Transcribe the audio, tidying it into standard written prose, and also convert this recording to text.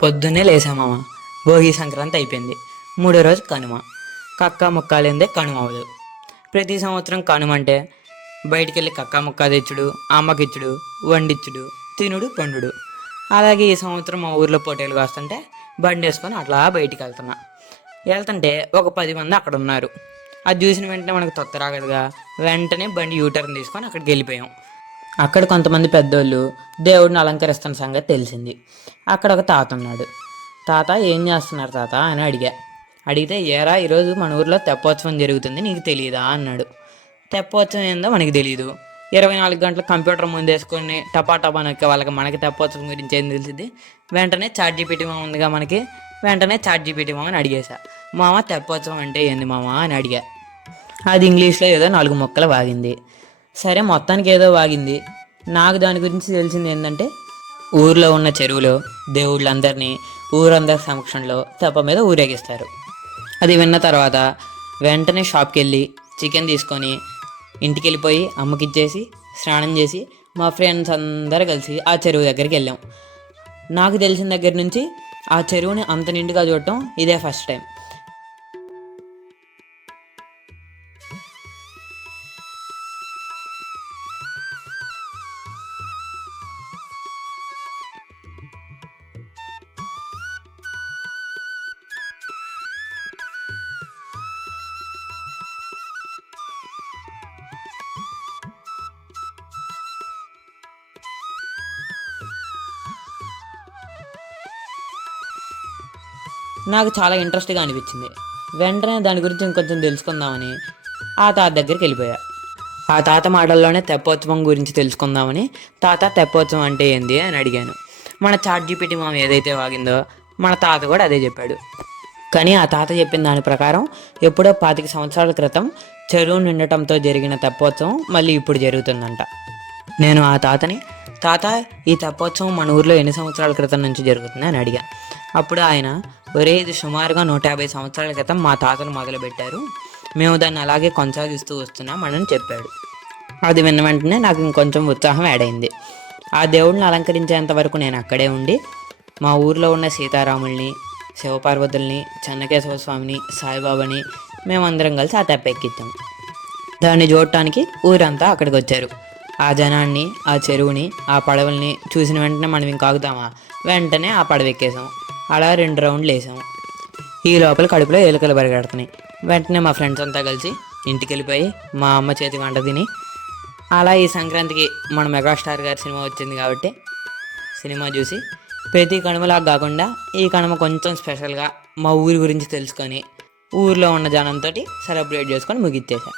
పొద్దున్నే లేసామామ. భోగి సంక్రాంతి అయిపోయింది. మూడో రోజు కనుమ. కక్క ముక్క లేనిదే కనుమ అవ్వదు. ప్రతి సంవత్సరం కనుమ అంటే బయటికి వెళ్ళి కక్క ముక్క తెచ్చుడు, అమ్మకిచ్చుడు, వండిచ్చుడు, తినుడు, పండుడు. అలాగే ఈ సంవత్సరం మా ఊర్లో పోటీలు కాస్తుంటే బండి వేసుకొని అట్లా బయటికి వెళ్తుంటే ఒక 10 మంది అక్కడ ఉన్నారు. అది చూసిన వెంటనే మనకు తొత్త రాగదుగా, వెంటనే బండి యూటర్న్ తీసుకొని అక్కడికి వెళ్ళిపోయాం. అక్కడ కొంతమంది పెద్దోళ్ళు దేవుడిని అలంకరిస్తున్న సంగతి తెలిసింది. అక్కడ ఒక తాత ఉన్నాడు. తాత, ఏం చేస్తున్నారు తాత అని అడిగితే, ఏరా ఈరోజు మన ఊర్లో తెప్పోత్సవం జరుగుతుంది, నీకు తెలియదా అన్నాడు. తెప్పోత్సవం ఏందో మనకి తెలియదు. 24 గంటలు కంప్యూటర్ ముందు వేసుకొని టపా నొక్కే వాళ్ళకి మనకి తెప్పోత్సవం గురించి ఏం తెలిసింది? వెంటనే చాట్‌జీపీటీ మామ ఉందిగా మనకి, వెంటనే చాట్‌జీపీటీ మామని అడిగేశా. మామ, తెప్పోత్సవం అంటే ఏంది మామ అని అడిగా. అది ఇంగ్లీష్లో ఏదో 4 ముక్కలు వాగింది. సరే, మొత్తానికి ఏదో వాగింది. నాకు దాని గురించి తెలిసింది ఏంటంటే, ఊర్లో ఉన్న చెరువులో దేవుళ్ళందరినీ ఊరందరి సమక్షంలో తెప్ప మీద ఊరేగిస్తారు. అది విన్న తర్వాత వెంటనే షాప్కి వెళ్ళి చికెన్ తీసుకొని ఇంటికి వెళ్ళిపోయి అమ్మకిచ్చేసి స్నానం చేసి మా ఫ్రెండ్స్ అందరూ కలిసి ఆ చెరువు దగ్గరికి వెళ్ళాం. నాకు తెలిసిన దగ్గర నుంచి ఆ చెరువుని అంత నిండుగా చూడటం ఇదే ఫస్ట్ టైం. నాకు చాలా ఇంట్రెస్ట్గా అనిపించింది. వెంటనే దాని గురించి ఇంకొంచెం తెలుసుకుందామని ఆ తాత దగ్గరికి వెళ్ళిపోయా. ఆ తాత మాటల్లోనే తెప్పోత్సవం గురించి తెలుసుకుందామని, తాత, తెప్పోత్సవం అంటే ఏంది అని అడిగాను. మన చాట్‌జీపీటీ మామ ఏదైతే వాగిందో మన తాత కూడా అదే చెప్పాడు. కానీ ఆ తాత చెప్పిన దాని ప్రకారం ఎప్పుడో 25 సంవత్సరాల క్రితం చెరువు నిండటంతో జరిగిన తెప్పోత్సవం మళ్ళీ ఇప్పుడు జరుగుతుందంట. నేను ఆ తాతని, తాత, ఈ తెప్పోత్సవం మన ఊర్లో ఎన్ని సంవత్సరాల క్రితం నుంచి జరుగుతుంది అని అడిగా. అప్పుడు ఆయన, ఒరే, ఇది సుమారుగా 150 సంవత్సరాల క్రితం మా తాతలు మొదలుపెట్టారు, మేము దాన్ని అలాగే కొనసాగిస్తూ వస్తున్నాం అని చెప్పాడు. అది విన్న వెంటనే నాకు ఇంకొంచెం ఉత్సాహం యాడ్ అయింది. ఆ దేవుడిని అలంకరించేంత వరకు నేను అక్కడే ఉండి మా ఊర్లో ఉన్న సీతారాముల్ని, శివపార్వతుల్ని, చెన్నకేశవ స్వామిని, సాయిబాబాని మేమందరం కలిసి ఆ తెప్ప ఎక్కించాం. దాన్ని చూడటానికి ఊరంతా అక్కడికి వచ్చారు. ఆ జనాన్ని, ఆ చెరువుని, ఆ పడవల్ని చూసిన వెంటనే మనం ఇంకా ఆగుతామా? వెంటనే ఆ పడవ ఎక్కేసాం. అలా 2 రౌండ్లు వేసాం. ఈ లోపల కడుపులో ఎలుకలు పరిగెడుతున్నాయి. వెంటనే మా ఫ్రెండ్స్ అంతా కలిసి ఇంటికి వెళ్ళిపోయి మా అమ్మ చేతి వంట తిని, అలా ఈ సంక్రాంతికి మన మెగాస్టార్ గారి సినిమా వచ్చింది కాబట్టి సినిమా చూసి ప్రతి కనుమలా కాకుండా ఈ కనుమ కొంచెం స్పెషల్గా మా ఊరి గురించి తెలుసుకొని ఊర్లో ఉన్న జనంతో సెలబ్రేట్ చేసుకొని ముగిచ్చేసా.